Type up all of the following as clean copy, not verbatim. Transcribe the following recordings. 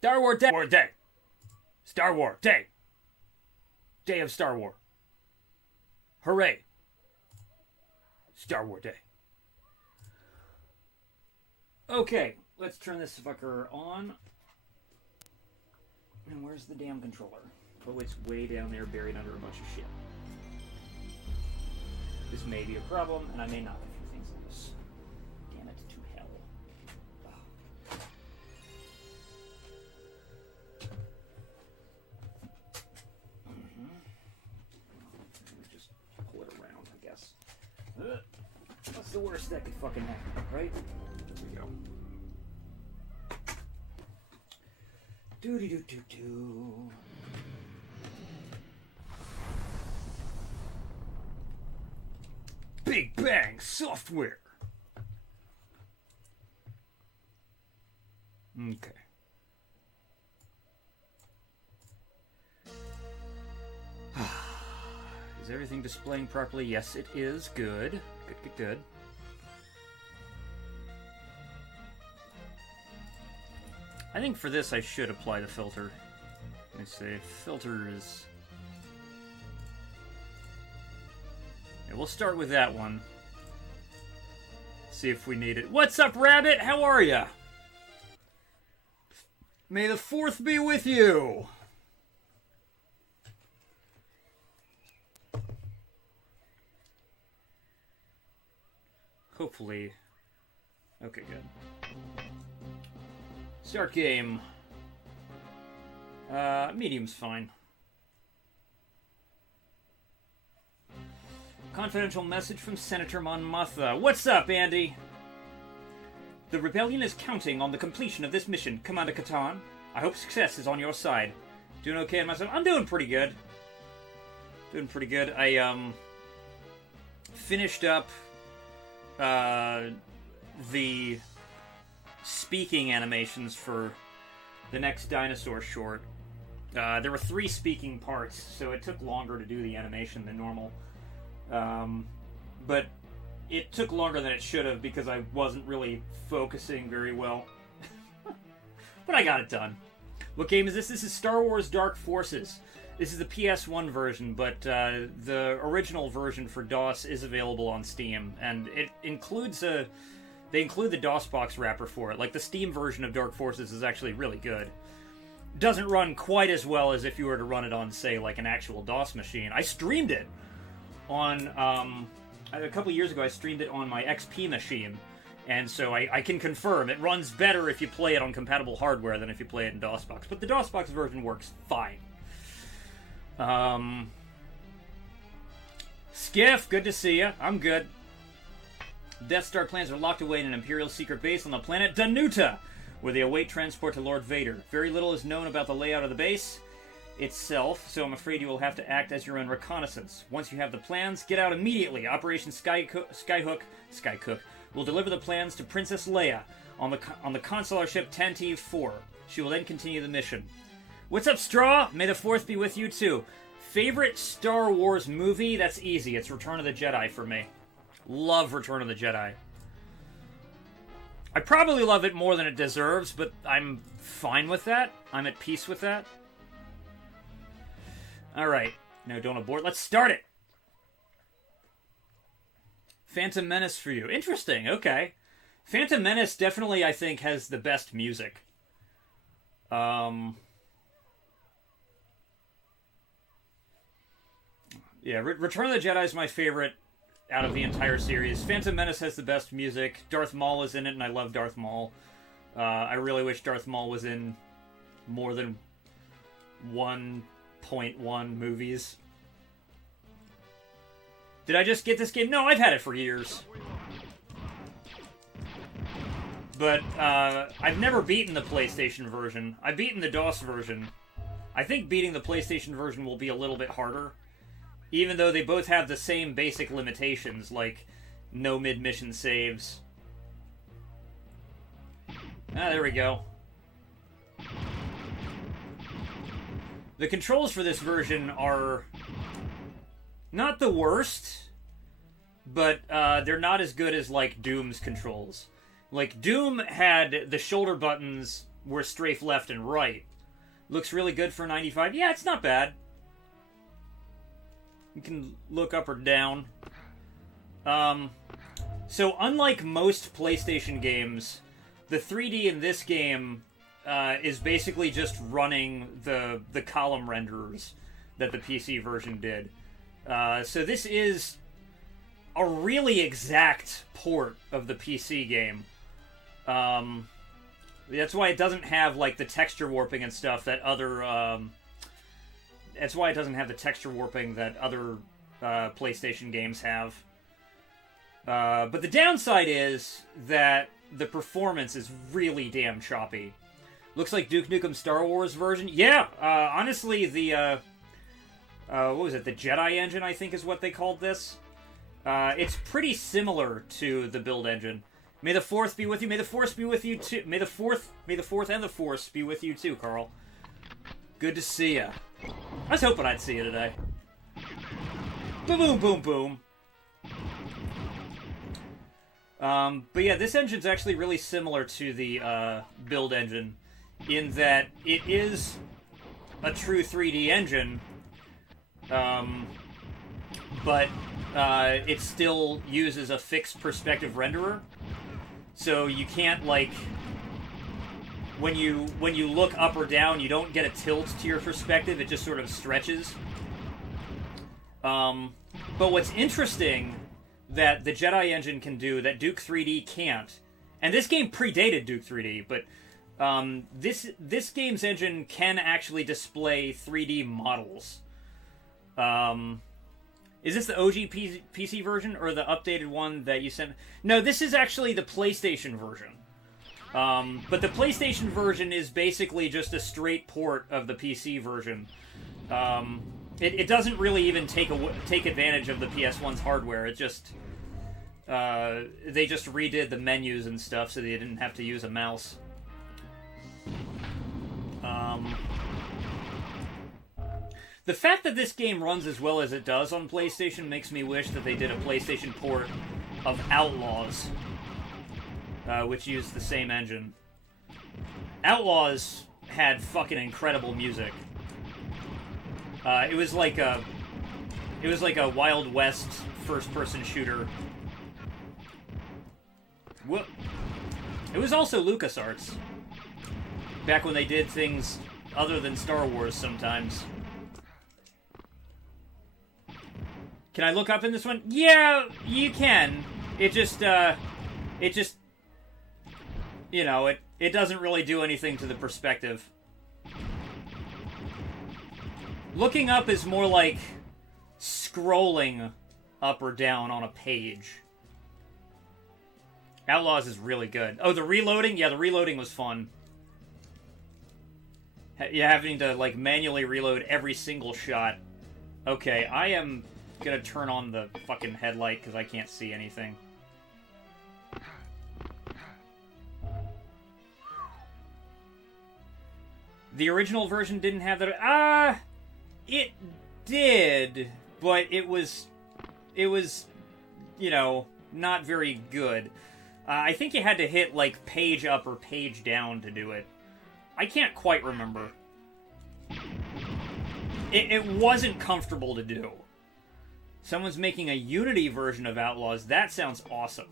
Star Wars Day. War Day. Star Wars Day. Day of Star Wars. Hooray. Star Wars Day. Okay, let's turn this fucker on. And where's the damn controller? Oh, it's way down there, buried under a bunch of shit. This may be a problem, and I may knock a few things loose. Damn it to hell. Oh. Just pull it around, I guess. What's the worst that could fucking happen, right? There we go. Do-do-do-do-do. Big Bang Software. Okay. Is everything displaying properly? Yes, it is. Good. Good. I think for this I should apply the filter. Let me see. Filter is... Yeah, we'll start with that one. See if we need it. What's up, Rabbit? How are ya? May the 4th be with you! Hopefully... Okay, good. Start game. Medium's fine. Confidential message from Senator Monmouth. What's up, Andy? The rebellion is counting on the completion of this mission, Commander Catan. I hope success is on your side. Doing okay myself? I'm doing pretty good. I, finished up, the speaking animations for the next dinosaur short. There were 3 speaking parts, so it took longer to do the animation than normal. But it took longer than it should have because I wasn't really focusing very well. But I got it done. What game is this? This is Star Wars Dark Forces. This is the PS1 version, but the original version for DOS is available on Steam, and it includes they include the DOSBox wrapper for it. Like, the Steam version of Dark Forces is actually really good. Doesn't run quite as well as if you were to run it on, say, like an actual DOS machine. I streamed it on, a couple years ago I streamed it on my XP machine, and so I can confirm it runs better if you play it on compatible hardware than if you play it in DOSBox. But the DOSBox version works fine. Skiff, good to see you. I'm good. Death Star plans are locked away in an Imperial secret base on the planet Danuta, where they await transport to Lord Vader. Very little is known about the layout of the base itself, so I'm afraid you will have to act as your own reconnaissance. Once you have the plans, get out immediately. Operation Skyhook will deliver the plans to Princess Leia on the consular ship Tantive 4. She will then continue the mission. What's up, Straw? May the 4th be with you, too. Favorite Star Wars movie? That's easy. It's Return of the Jedi for me. Love Return of the Jedi. I probably love it more than it deserves, but I'm fine with that. I'm at peace with that. Alright. No, don't abort. Let's start it! Phantom Menace for you. Interesting, okay. Phantom Menace definitely, I think, has the best music. Yeah, Return of the Jedi is my favorite out of the entire series. Phantom Menace has the best music. Darth Maul is in it, and I love Darth Maul. I really wish Darth Maul was in more than 1.1 movies. Did I just get this game? No, I've had it for years. But I've never beaten the PlayStation version. I've beaten the DOS version. I think beating the PlayStation version will be a little bit harder. Even though they both have the same basic limitations, like no mid-mission saves. Ah, there we go. The controls for this version are not the worst, but they're not as good as, like, Doom's controls. Like, Doom had the shoulder buttons were strafe left and right. Looks really good for 95. Yeah, it's not bad. You can look up or down. So unlike most PlayStation games, the 3D in this game is basically just running the column renderers that the PC version did. So this is a really exact port of the PC game. That's why it doesn't have like the texture warping and stuff that other. That's why it doesn't have the texture warping that other PlayStation games have. But the downside is that the performance is really damn choppy. Looks like Duke Nukem Star Wars version. Yeah, honestly, the what was it? The Jedi engine, I think, is what they called this. It's pretty similar to the build engine. May the Fourth be with you. May the Force be with you too. May the Fourth and the Force be with you too, Carl. Good to see ya. I was hoping I'd see you today. Boom, boom, boom, boom. But yeah, this engine's actually really similar to the build engine in that it is a true 3D engine, but it still uses a fixed perspective renderer. So you can't, like, when you look up or down, you don't get a tilt to your perspective. It just sort of stretches. But what's interesting that the Jedi engine can do that Duke 3D can't, and this game predated Duke 3D, but this game's engine can actually display 3D models. Is this the OG PC version or the updated one that you sent? No, this is actually the PlayStation version. But the PlayStation version is basically just a straight port of the PC version. It doesn't really even take advantage of the PS1's hardware. It just they just redid the menus and stuff so they didn't have to use a mouse. The fact that this game runs as well as it does on PlayStation makes me wish that they did a PlayStation port of Outlaws, which used the same engine. Outlaws had fucking incredible music. It was like a Wild West first-person shooter. Whoop. It was also LucasArts. Back when they did things other than Star Wars sometimes. Can I look up in this one? Yeah, you can. It just, you know, it doesn't really do anything to the perspective. Looking up is more like scrolling up or down on a page. Outlaws is really good. Oh, the reloading? Yeah, the reloading was fun. Yeah, having to, like, manually reload every single shot. Okay, I am gonna turn on the fucking headlight because I can't see anything. The original version didn't have that. It did, but it was, you know, not very good. I think you had to hit, like, page up or page down to do it. I can't quite remember. It wasn't comfortable to do. Someone's making a Unity version of Outlaws. That sounds awesome.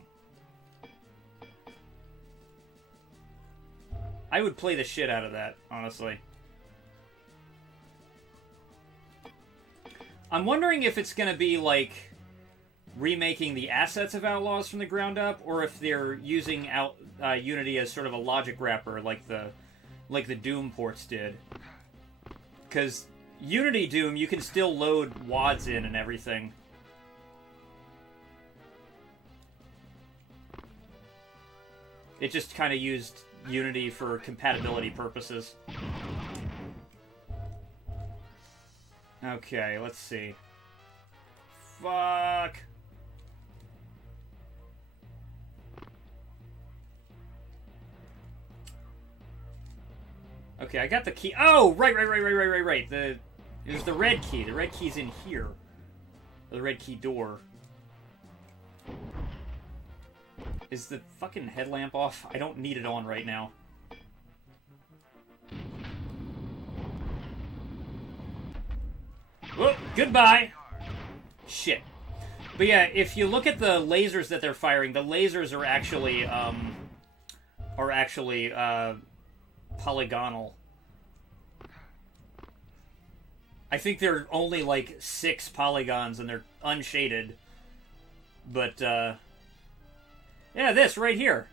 I would play the shit out of that, honestly. I'm wondering if it's going to be, like, remaking the assets of Outlaws from the ground up, or if they're using Unity as sort of a logic wrapper, like the Doom ports did. Because Unity Doom, you can still load WADs in and everything. It just kind of used Unity for compatibility purposes. Okay, let's see. Fuck. Okay, I got the key. Oh, right. There's the red key. The red key's in here. The red key door. Is the fucking headlamp off? I don't need it on right now. Whoop, goodbye. Shit. But yeah, if you look at the lasers that they're firing, the lasers are actually polygonal. I think there are only like 6 polygons and they're unshaded. But yeah, this right here.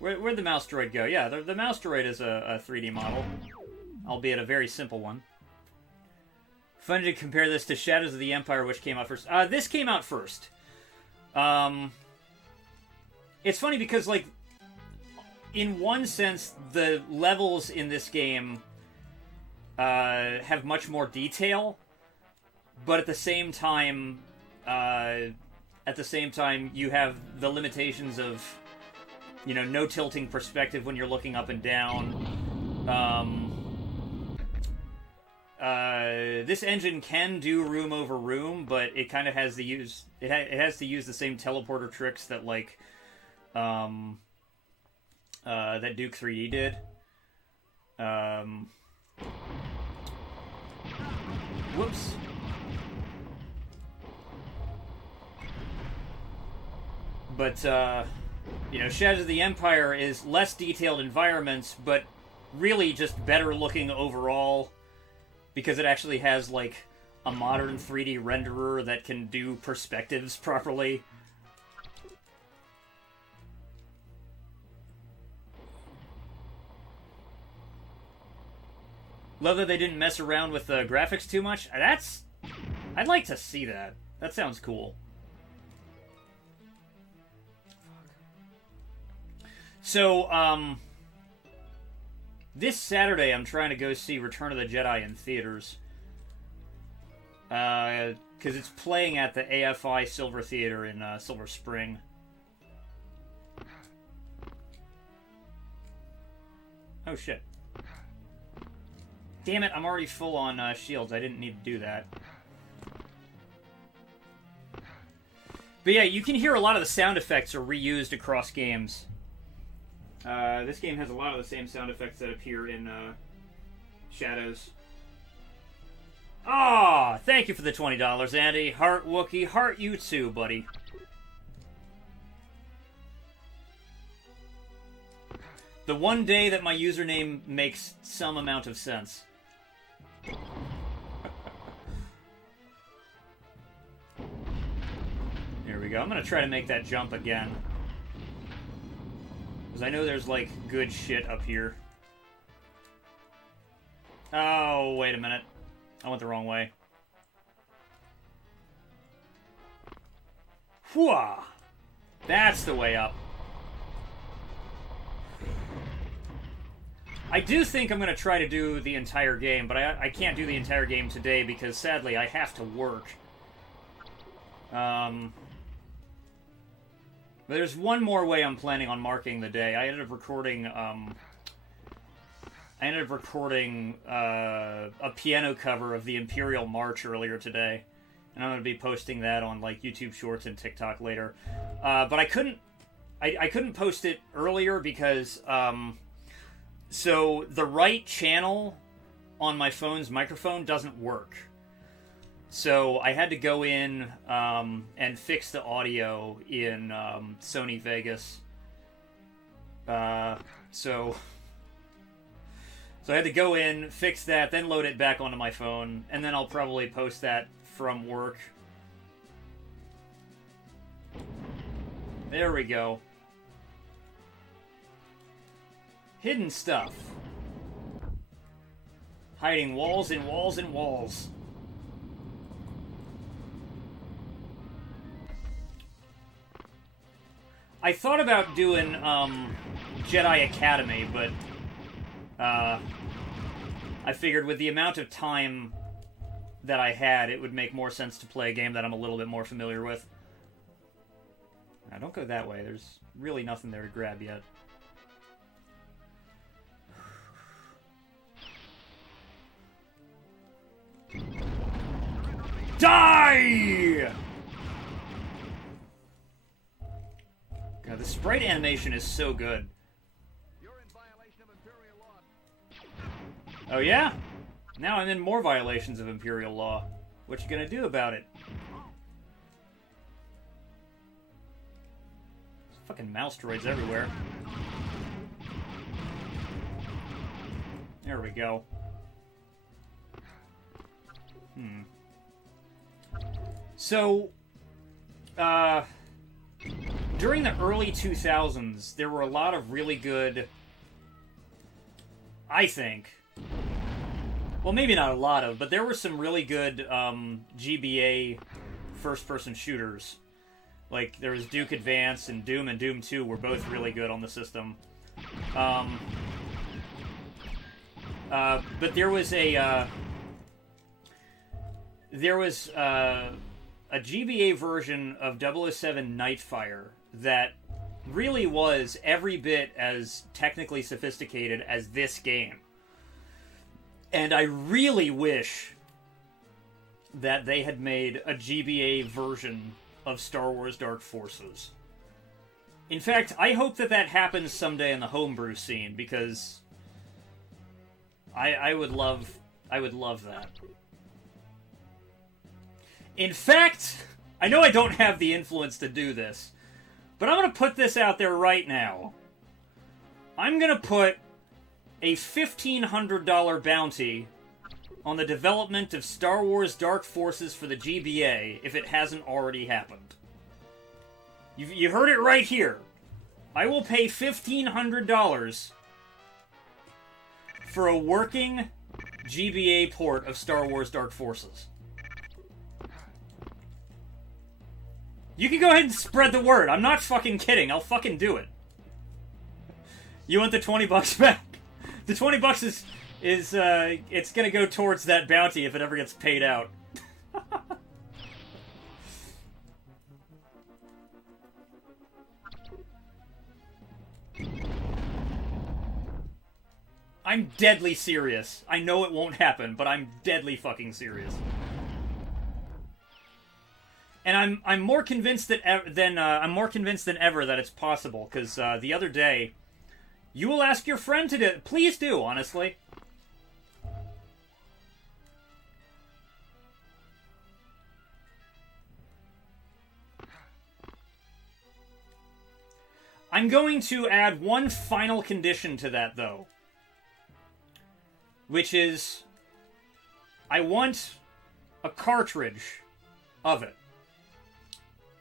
Where'd the mouse droid go? Yeah, the mouse droid is a 3D model, albeit a very simple one. Funny to compare this to Shadows of the Empire, which came out first. This came out first. It's funny because, like, in one sense, the levels in this game have much more detail, but at the same time, you have the limitations of, you know, no tilting perspective when you're looking up and down. This engine can do room over room, but it kind of has to use it has to use the same teleporter tricks that like that Duke 3D did. Whoops. But you know, Shadows of the Empire is less detailed environments, but really just better looking overall, because it actually has, like, a modern 3D renderer that can do perspectives properly. Love that they didn't mess around with the graphics too much. I'd like to see that. That sounds cool. So, this Saturday I'm trying to go see Return of the Jedi in theaters. Because it's playing at the AFI Silver Theater in Silver Spring. Oh shit. Damn it, I'm already full on shields. I didn't need to do that. But yeah, you can hear a lot of the sound effects are reused across games. This game has a lot of the same sound effects that appear in Shadows. Ah, thank you for the $20, Andy. Heart Wookie, heart you too, buddy. The one day that my username makes some amount of sense. Here we go. I'm gonna try to make that jump again. Because I know there's, like, good shit up here. Oh, wait a minute. I went the wrong way. Whoa! That's the way up. I do think I'm going to try to do the entire game, but I can't do the entire game today because, sadly, I have to work. There's one more way I'm planning on marking the day. I ended up recording a piano cover of the Imperial March earlier today, and I'm going to be posting that on like YouTube Shorts and TikTok later. But I couldn't post it earlier because so the right channel on my phone's microphone doesn't work. So I had to go in and fix the audio in Sony Vegas. So I had to go in, fix that, then load it back onto my phone, and then I'll probably post that from work. There we go. Hidden stuff. Hiding walls and walls and walls. I thought about doing Jedi Academy, but I figured with the amount of time that I had, it would make more sense to play a game that I'm a little bit more familiar with. Now, don't go that way. There's really nothing there to grab yet. Die! God, the sprite animation is so good. You're in violation of Imperial law. Oh yeah? Now I'm in more violations of Imperial law. What you gonna do about it? There's fucking mouse droids everywhere. There we go. So, during the early 2000s, there were a lot of really good, I think, well, maybe not a lot of, but there were some really good GBA first-person shooters. Like, there was Duke Advance and Doom 2 were both really good on the system. But there was a GBA version of 007 Nightfire that really was every bit as technically sophisticated as this game. And I really wish that they had made a GBA version of Star Wars Dark Forces. In fact, I hope that that happens someday in the homebrew scene, because I would love that. In fact, I know I don't have the influence to do this, but I'm going to put this out there right now. I'm going to put a $1,500 bounty on the development of Star Wars Dark Forces for the GBA if it hasn't already happened. You heard it right here. I will pay $1,500 for a working GBA port of Star Wars Dark Forces. You can go ahead and spread the word. I'm not fucking kidding. I'll fucking do it. You want the $20 back? The $20 is it's gonna go towards that bounty if it ever gets paid out. I'm deadly serious. I know it won't happen, but I'm deadly fucking serious. And I'm more convinced than ever that it's possible, because the other day, you will ask your friend to do it. Please do, honestly. I'm going to add one final condition to that, though. Which is, I want a cartridge of it.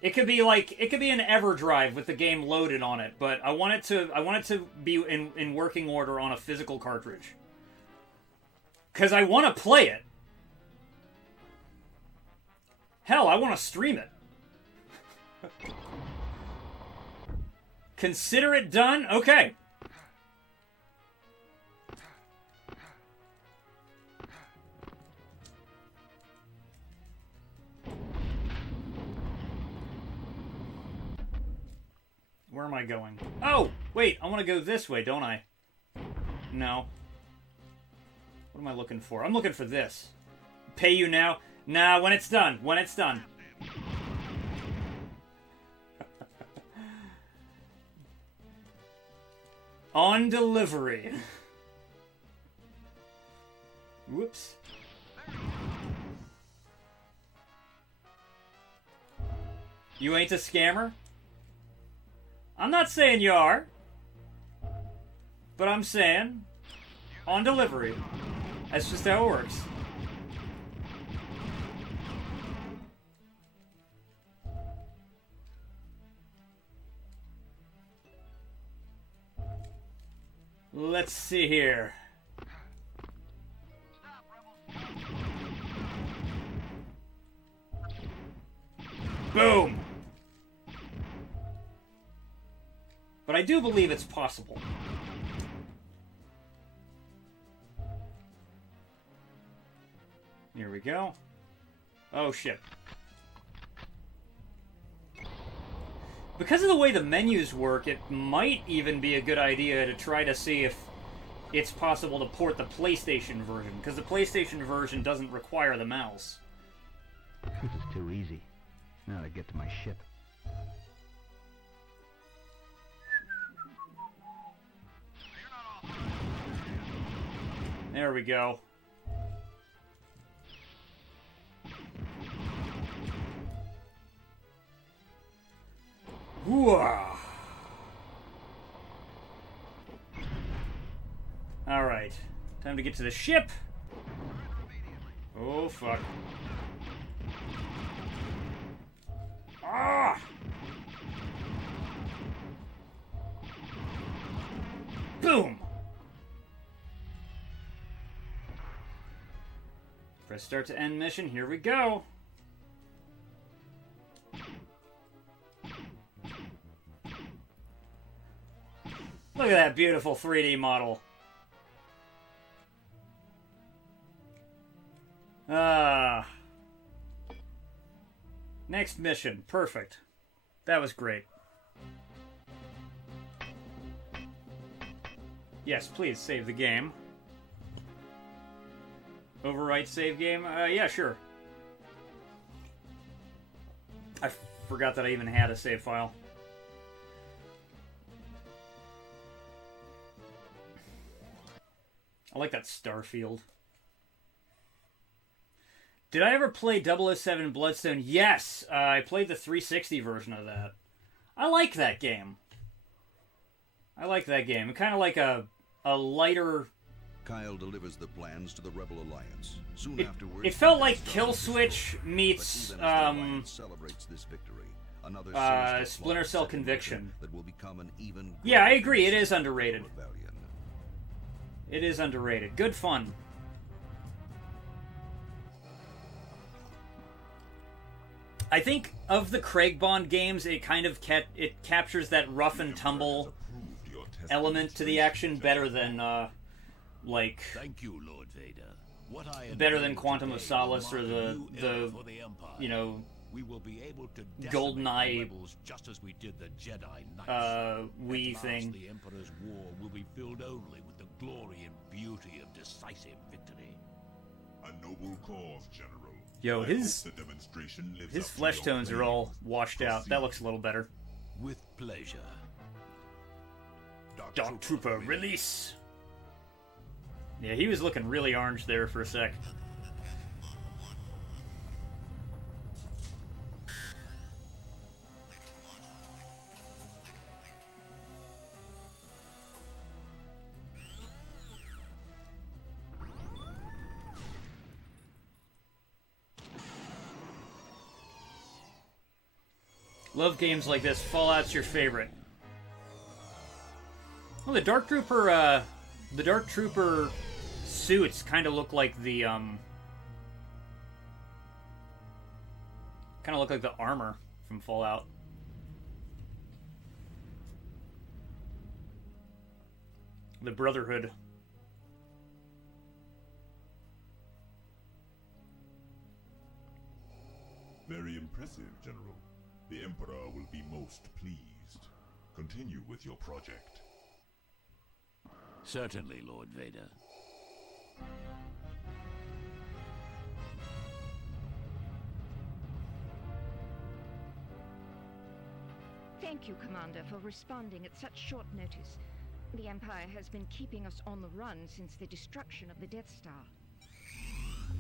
It could be an EverDrive with the game loaded on it, but I want it to be in working order on a physical cartridge. 'Cause I want to play it. Hell, I want to stream it. Consider it done? Okay. Where am I going? Oh! Wait, I want to go this way, don't I? No. What am I looking for? I'm looking for this. Pay you now? Nah, when it's done. When it's done. On delivery. Whoops. You ain't a scammer? I'm not saying you are, but I'm saying on delivery. That's just how it works. Let's see here. Boom! But I do believe it's possible. Here we go. Oh, shit. Because of the way the menus work, it might even be a good idea to try to see if it's possible to port the PlayStation version, because the PlayStation version doesn't require the mouse. This is too easy. Now to get to my ship. There we go. Whoa. Alright. Time to get to the ship. Oh, fuck. Ah! Boom! Press start to end mission. Here we go. Look at that beautiful 3D model. Next mission. Perfect. That was great. Yes, please save the game. Overwrite save game? Yeah, sure. I forgot that I even had a save file. I like that Starfield. Did I ever play 007 Bloodstone? Yes! I played the 360 version of that. I like that game. I like that game. Kind of like a lighter... Kyle delivers the plans to the Rebel Alliance. Soon afterwards, it felt like Kill Switch meets celebrates this victory. Splinter Cell Conviction. That will become an even yeah, I agree. It is underrated. rebellion. It is underrated. Good fun. I think of the Craig Bond games, it kind of captures that rough and tumble element to the action better than like Thank you, Lord Vader. What I better than Quantum of Solace or the you know, we will be able to GoldenEye the rebels just as we did the Jedi Knights. Wii At thing. last, the Emperor's war will be filled only with the glory and beauty of decisive victory. A noble cause, General. Yo, I his hope the demonstration lives his up to flesh your tones are claim. all washed out. That looks a little better. With pleasure. Dark Trooper release. Yeah, he was looking really orange there for a sec. Love games like this. Fallout's your favorite. Well, the Dark Trooper suits kind of look like the armor from Fallout. The Brotherhood. Very impressive, General. The Emperor will be most pleased. Continue with your project. Certainly, Lord Vader. Thank you, Commander, for responding at such short notice. The Empire has been keeping us on the run since the destruction of the Death Star.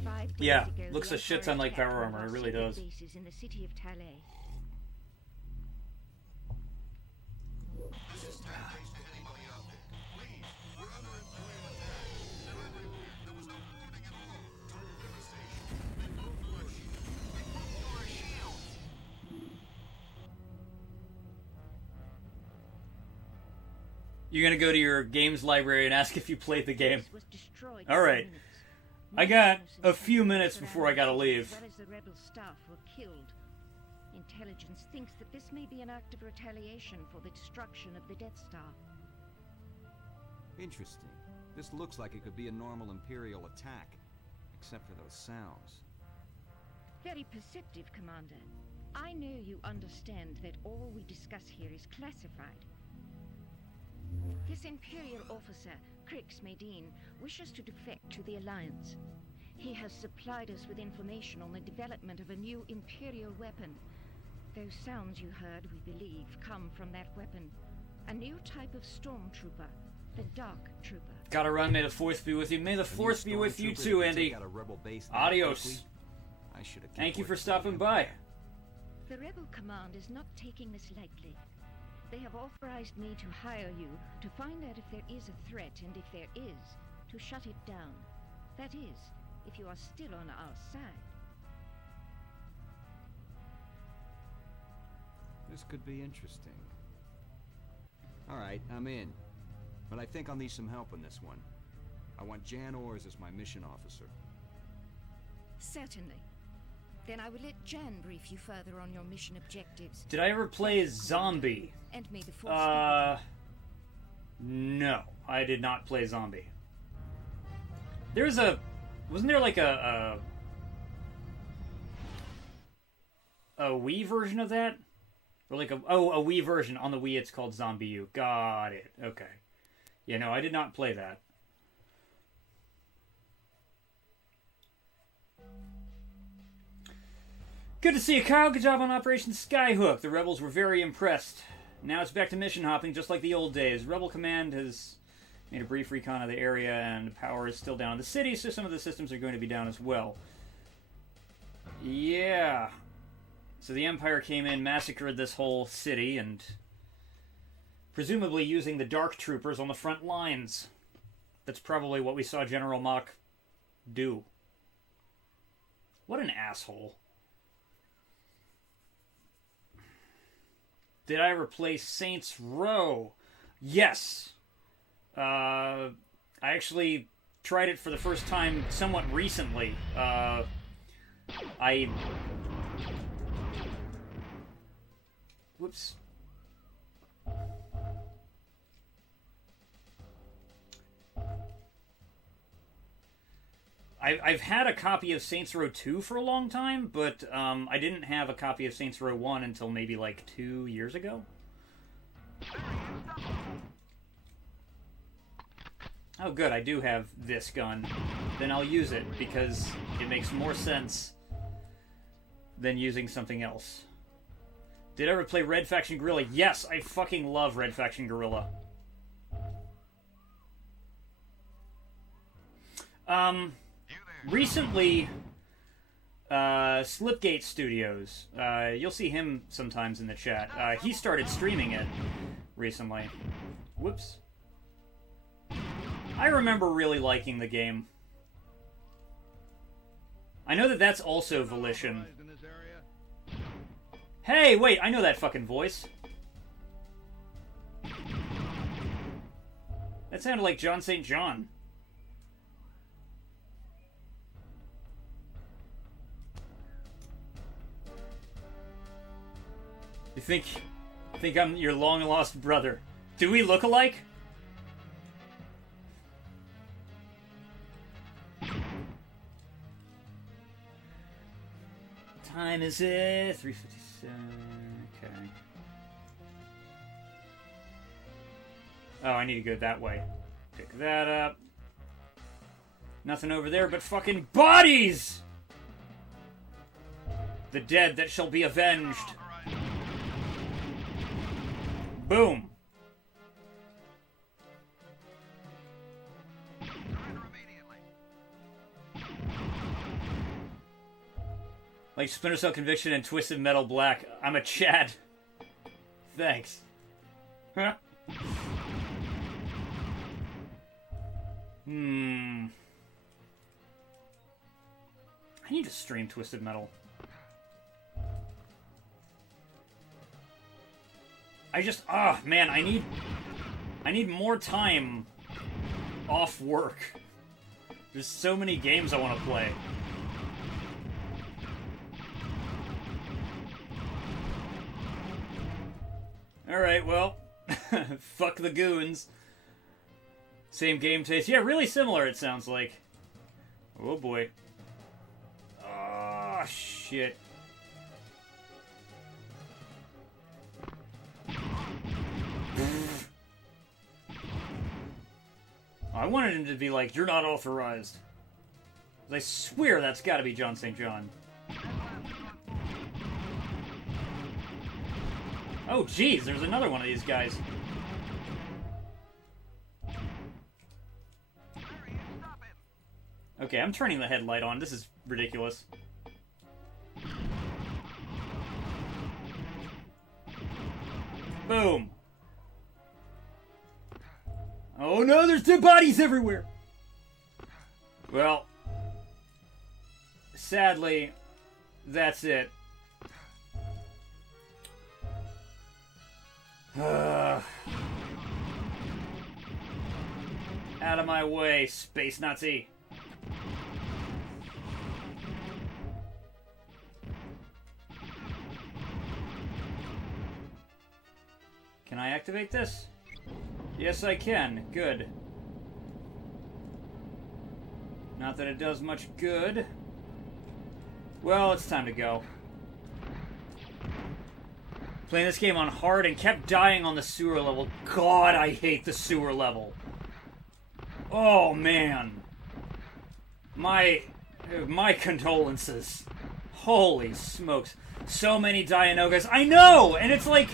5 days Yeah, ago, looks the a shit Empire ton like attacked Power one of Armor, our it really secret does. bases in the city of Talay. You're gonna go to your games library and ask if you played the game. Was destroyed All right. in minutes. I got a few minutes before I gotta leave. As well as the rebel staff were killed. Intelligence thinks that this may be an act of retaliation for the destruction of the Death Star. Interesting. This looks like it could be a normal Imperial attack, except for those sounds. Very perceptive, Commander. I know you understand that all we discuss here is classified. This Imperial officer, Crix Medine, wishes to defect to the Alliance. He has supplied us with information on the development of a new Imperial weapon. Those sounds you heard, we believe, come from that weapon. A new type of stormtrooper, the Dark Trooper. Gotta run. May the Force be with you. May the Force be with you too, Andy. Adios. Thank you for stopping by. The Rebel Command is not taking this lightly. They have authorized me to hire you to find out if there is a threat, and if there is, to shut it down. That is, if you are still on our side. This could be interesting. Alright, I'm in. But I think I'll need some help on this one. I want Jan Ors as my mission officer. Certainly. Then I will let Jan brief you further on your mission objectives. Did I ever play Zombie? And may the Force no. I did not play Zombie. There's a... Wasn't there like a Wii version of that? Or like a Wii version. On the Wii it's called Zombie U. Got it. Okay. Yeah, no, I did not play that. Good to see you, Kyle. Good job on Operation Skyhook. The rebels were very impressed. Now it's back to mission hopping, just like the old days. Rebel Command has made a brief recon of the area, and power is still down in the city, so some of the systems are going to be down as well. Yeah. So the Empire came in, massacred this whole city, and presumably using the Dark Troopers on the front lines. That's probably what we saw General Mock do. What an asshole. Did I ever play Saints Row? Yes. I actually tried it for the first time somewhat recently. Whoops. I've had a copy of Saints Row 2 for a long time, but I didn't have a copy of Saints Row 1 until maybe like 2 years ago. Oh good, I do have this gun. Then I'll use it, because it makes more sense than using something else. Did I ever play Red Faction Guerrilla? Yes, I fucking love Red Faction Guerrilla. Recently, Slipgate Studios, you'll see him sometimes in the chat. He started streaming it recently. Whoops. I remember really liking the game. I know that that's also Volition. Hey, wait, I know that fucking voice. That sounded like John St. John. You think I'm your long-lost brother. Do we look alike? Time is it? 3:57. Okay. Oh, I need to go that way. Pick that up. Nothing over there but fucking bodies! The dead that shall be avenged. Boom. Like Splinter Cell Conviction and Twisted Metal Black. I'm a Chad. Thanks. Huh? I need to stream Twisted Metal. Man, I need more time off work. There's so many games I want to play. Alright, well, fuck the goons. Same game taste. Yeah, really similar, it sounds like. Oh boy. Oh, shit. I wanted him to be like, you're not authorized. I swear that's gotta be John St. John. Oh, jeez, there's another one of these guys. Okay, I'm turning the headlight on. This is ridiculous. Boom. Oh no, there's dead bodies everywhere! Well, sadly, that's it. Out of my way, Space Nazi. Can I activate this? Yes, I can. Good. Not that it does much good. Well, it's time to go. Playing this game on hard and kept dying on the sewer level. God, I hate the sewer level. Oh, man. My condolences. Holy smokes. So many Dianogas. I know! And it's like...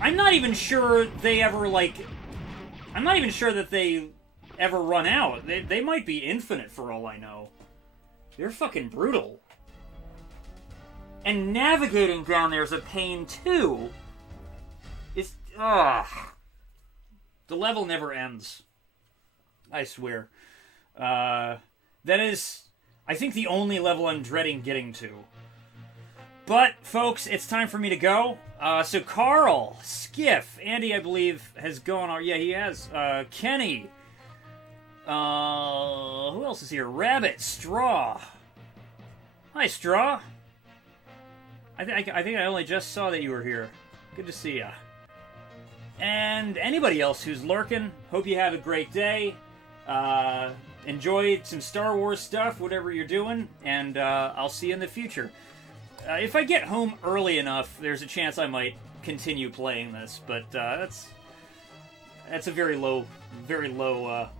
I'm not even sure they ever, like... I'm not even sure that they ever run out. They might be infinite for all I know. They're fucking brutal. And navigating down there is a pain, too. It's... ugh. The level never ends. I swear. That is, I think, the only level I'm dreading getting to. But, folks, it's time for me to go. So Carl, Skiff, Andy, I believe, has gone on. Yeah, he has. Kenny. Who else is here? Rabbit, Straw. Hi, Straw. I think I only just saw that you were here. Good to see ya. And anybody else who's lurking, hope you have a great day. Enjoy some Star Wars stuff, whatever you're doing, and I'll see you in the future. If I get home early enough, there's a chance I might continue playing this, but that's a very low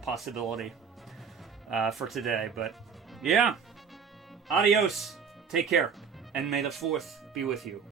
possibility for today. But yeah, adios, take care, and may the 4th be with you.